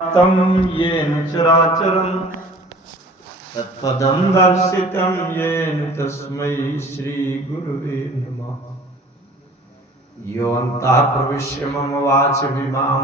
तम येन चराचरं तत्पदं दर्शितं येन तस्मै श्री गुरुवे नमः। योऽन्तः प्रविश्य मम वाचमिमां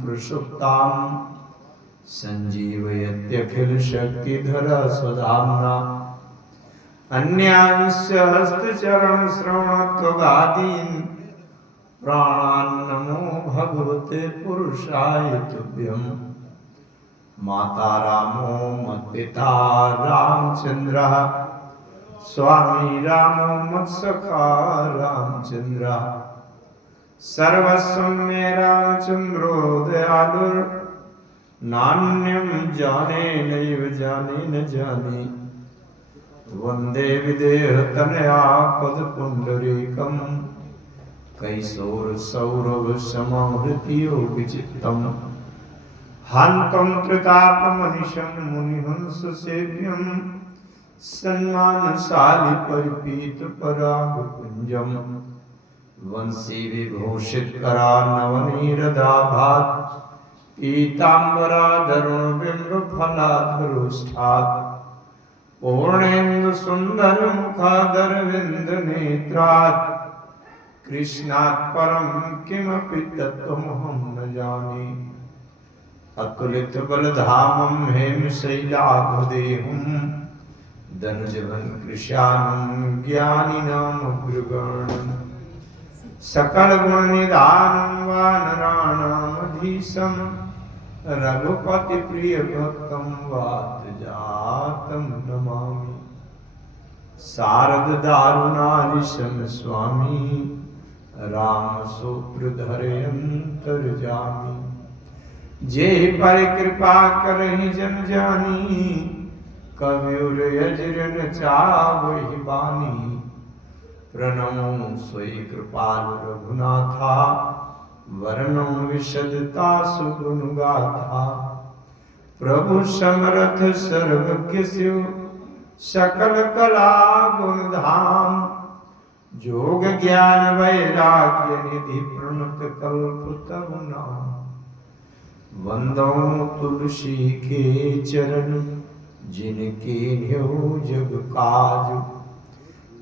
प्रसुप्तां सञ्जीवयत्यखिलशक्तिधरस्वधाम्ना अन्यांश्च हस्तचरणश्रवणत्वगादीन् प्राणान्नमो भगवते पुरुषाय तुभ्यम्। माता रामो मत्पिता रामचन्द्रः स्वामी रामो मत्सखा रामचन्द्रः सर्वस्वं मे रामचन्द्रो दयालुर्नान्यं जाने नैव जाने न जाने। वन्दे विदेहतनया पदपुण्डरीकं कैशोरसौरभसमाहृतियोगचित्तम् हान्तं कृतात्मनिशं मुनिहंससेव्यं सन्मानशाली परिपीतपरागपुञ्जं वंशी विभूषितकरान्नवनीरदाभात् पीताम्बराधरुणबिम्बफलाधरोष्ठात् पूर्णेन्दुसुन्दरमुखादरविन्दनेत्रात् कृष्णात् परं किमपि तत्त्वमहं न जाने। अतुलित बलधामं हेमशैलाभदेहं दनुजवन् कृशानं ज्ञानिनामग्रगण्यं सकलगुणनिधानं वानराणामधीशं रघुपतिप्रियभक्तं वातजातं नमामि। शारददारुणारिशं स्वामी रामसूत्रधरेऽन्तर्जामी। जे पर कृपा करहि जन जानी कवियुर अजर न चावहि बानी। प्रणमो सोई कृपालु रघुनाथा वरनौ विशदता सुगुण गाथा। प्रभु समरथ सर्वज्ञ शिव सकल कला गुण धाम। जोग ज्ञान वैराग्य निधि प्रणत कल्प तरु नाम। वंदो तुलसी के चरण जिनके न्यो जग काज।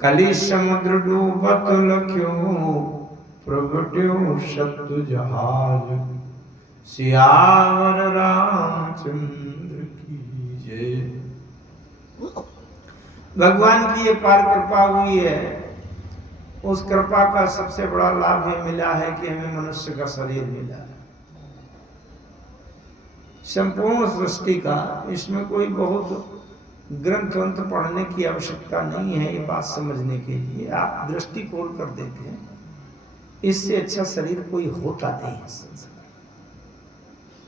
कलि समुद्र डूबत लख्यो प्रगट्यो सत्य जहाज। सियावर रामचंद्र की जय। भगवान की ये पार कृपा हुई है। उस कृपा का सबसे बड़ा लाभ हमें मिला है कि हमें मनुष्य का शरीर मिला है। संपूर्ण सृष्टि का इसमें कोई बहुत ग्रंथ वंथ पढ़ने की आवश्यकता नहीं है। ये बात समझने के लिए आप दृष्टि खोल कर देखें, इससे अच्छा शरीर कोई होता नहीं है संसार।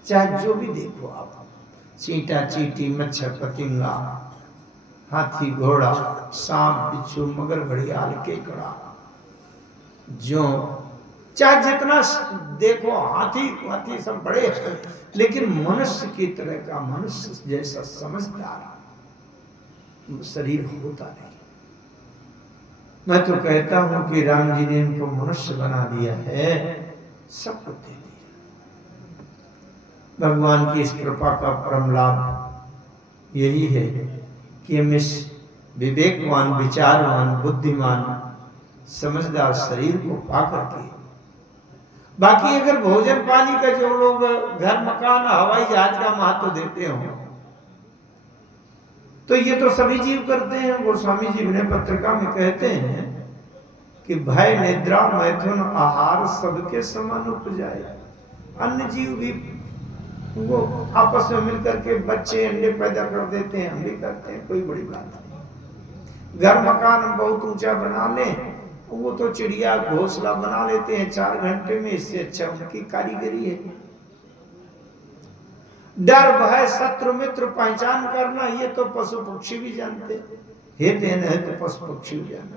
चाहे जो भी देखो आप, चींटा चींटी मच्छर पतिंगा हाथी घोड़ा सांप बिच्छू मगर घड़ियाल केकड़ा जो चाहे जितना देखो, हाथी हाथी सब बड़े हैं, लेकिन मनुष्य की तरह का मनुष्य जैसा समझदार शरीर होता नहीं। मैं तो कहता हूं कि राम जी ने इनको मनुष्य बना दिया है, सब कुछ दे दिया। भगवान की इस कृपा का परम लाभ यही है कि हम इस विवेकवान विचारवान बुद्धिमान समझदार शरीर को पाकर के, बाकी अगर भोजन पानी का जो लोग घर मकान हवाई जहाज का महत्व देते हो तो ये तो सभी जीव करते हैं। गोस्वामी जी विनय पत्रिका में कहते हैं कि भय निद्रा मैथुन आहार सबके समान उपजाए। अन्य जीव भी वो आपस में मिलकर के बच्चे अंडे पैदा कर देते हैं, हम भी करते हैं, कोई बड़ी बात नहीं। घर मकान हम बहुत ऊंचा बना लें, वो तो चिड़िया घोंसला बना लेते हैं 4 घंटे में, इससे अच्छा उनकी कारीगरी है। डर भय शत्रु मित्र पहचान करना ये तो पशु पक्षी भी जानते हैं। है तो पशु पक्षी भी जाना।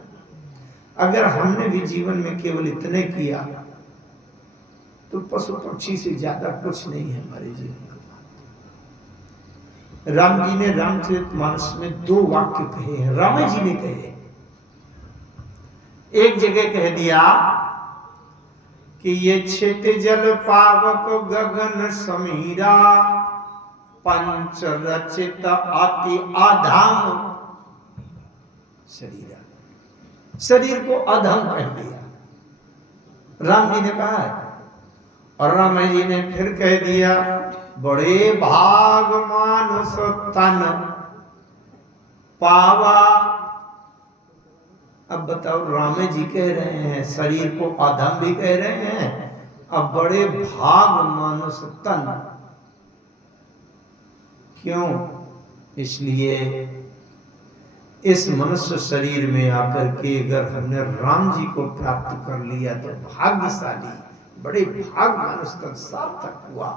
अगर हमने भी जीवन में केवल इतने किया तो पशु पक्षी से ज्यादा कुछ नहीं है हमारे जीवन का। राम जी ने रामचरितमानस में 2 वाक्य कहे हैं, राम जी ने कहे। एक जगह कह दिया कि ये छित जल पावक गगन समीरा पंच रचित अति अधम शरीर, शरीर को अधम कह दिया राम जी ने कहा है। और राम जी ने फिर कह दिया बड़े भाग मानुष तन पावा। अब बताओ, राम जी कह रहे हैं शरीर को अधम भी कह रहे हैं, अब बड़े भाग मानुष तन। क्यों? इसलिए इस मनुष्य शरीर में आकर के अगर हमने राम जी को प्राप्त कर लिया तो भाग्यशाली, बड़े भाग मानुष तन सार्थक हुआ।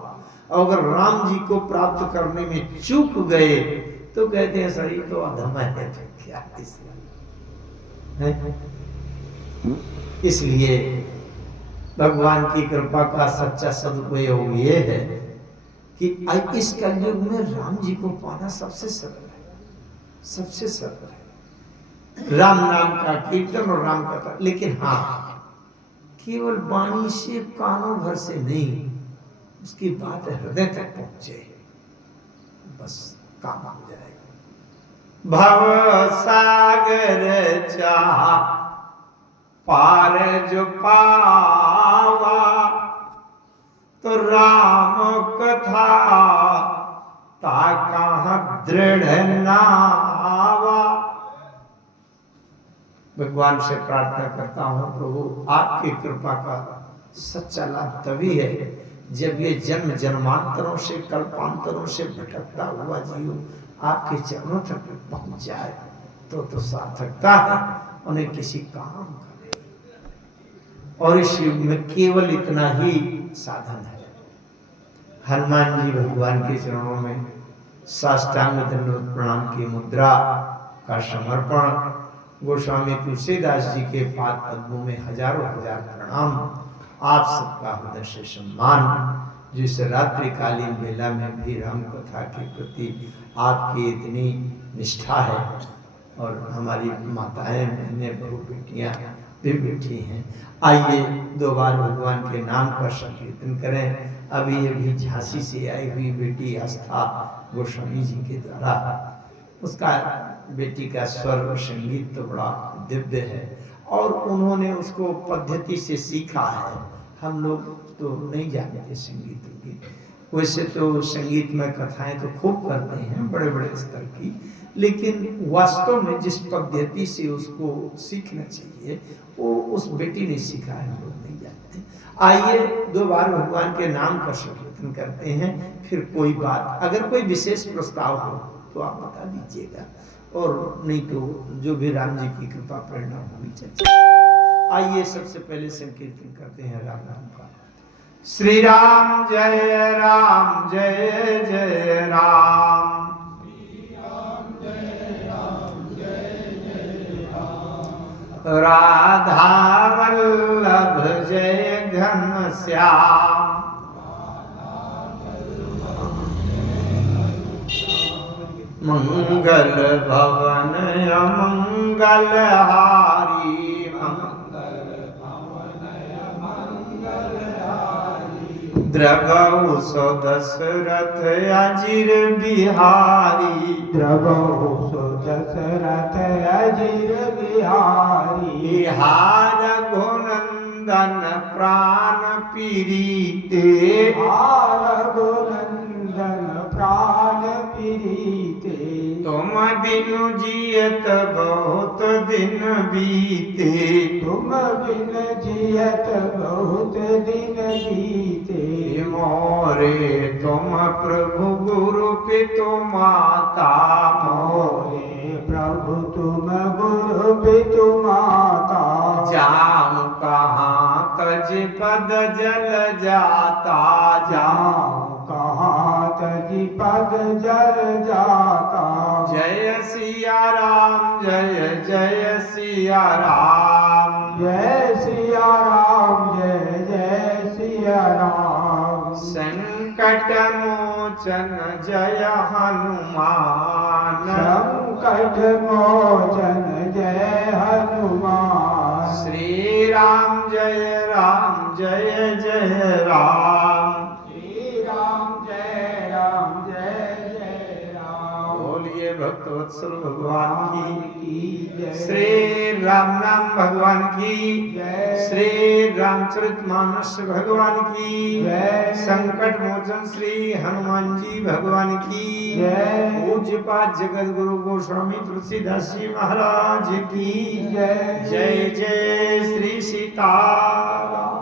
और अगर राम जी को प्राप्त करने में चूक गए तो कहते हैं शरीर तो अधम है, तो क्या इसलिए भगवान की कृपा का सच्चा सदुपयोग ये है कि इस कलयुग में राम जी को पाना सबसे सरल है, सबसे सरल है। राम नाम का कीर्तन और राम कथा, लेकिन हाँ केवल वाणी से कानों भर से नहीं, उसकी बात हृदय तक पहुंचे, बस काम हो जाएगा। भव सागर चाह पार जो पावा, तो राम कथा ता कहाँ दृढ़ नावा। भगवान से प्रार्थना करता हूँ प्रभु आपकी कृपा का सच्चा लाभ तभी है जब ये जन्म जन्मांतरों से कल्पांतरों से भटकता हुआ जीव आपके चरणों तक पहुंच जाए तो सार्थकता है, उन्हें किसी काम करे। और इस युग में केवल इतना ही साधन है। हनुमान जी भगवान के चरणों में साष्टांग दंडवत प्रणाम की मुद्रा का समर्पण, गोस्वामी तुलसीदास जी के पाद पद्मों में हजारों हजार प्रणाम, आप सबका हृदय से सम्मान। जिस रात्रिकालीन बेला में भी राम कथा के प्रति आपकी इतनी निष्ठा है, और हमारी माताएं बहनें बहू बेटियां भी बैठी हैं, आइए दो बार भगवान के नाम का संकीर्तन करें। अभी ये भी झांसी से आई हुई बेटी आस्था गोस्वामी जी के द्वारा, उसका बेटी का स्वर और संगीत तो बड़ा दिव्य है, और उन्होंने उसको पद्धति से सीखा है। हम लोग तो नहीं जानते संगीत की, वैसे तो संगीत में कथाएं तो खूब करते हैं बड़े बड़े स्तर की, लेकिन वास्तव में जिस पद्धति से उसको सीखना चाहिए वो उस बेटी ने सीखा है, हम लोग नहीं जानते। आइए दो बार भगवान के नाम का संकीर्तन करते हैं, फिर कोई बात अगर कोई विशेष प्रस्ताव हो तो आप बता दीजिएगा, और नहीं तो जो भी राम जी की कृपा प्रेरणा होनी चाहिए। आइए सबसे पहले संकीर्तन करते हैं राम नाम का। श्री राम जय राम जय जय राम, राधा वल्लभ जय घनश्याम, मंगल भवन मंगल हारी, द्रवहु सो दशरथ अजिर बिहारी, द्रवहु सो दशरथ अजिर बिहारी, हार घुनंदन प्राण पीरीते, हार घुनंदन प्राण पीरीते, तुम बिनु जियत बहुत दिन बीते, तुम बिन जियत बहुत दिन बीते, मोरे तुम प्रभु गुरु पितु माता, मोरे प्रभु तुम गुरु पितु माता, जाऊं कहाँ तज पद जल जाता, जाऊं कहाँ तज पद जल जाता, जय सिया राम जय जय सिया राम, जय सिया राम जय जय सिया राम, संकट मोचन जय हनुमान, संकट मोचन जय हनुमान, श्री राम जय जय राम, श्री राम जय जय भक्तवत्सल भगवान की जय श्री राम नाम भगवान की जय श्री रामचरितमानस भगवान की जय संकट मोचन श्री हनुमान जी भगवान की जय पूज्यपाद जगत गुरु गोस्वामी तुलसीदास जी महाराज की जय जय जय श्री सीताराम।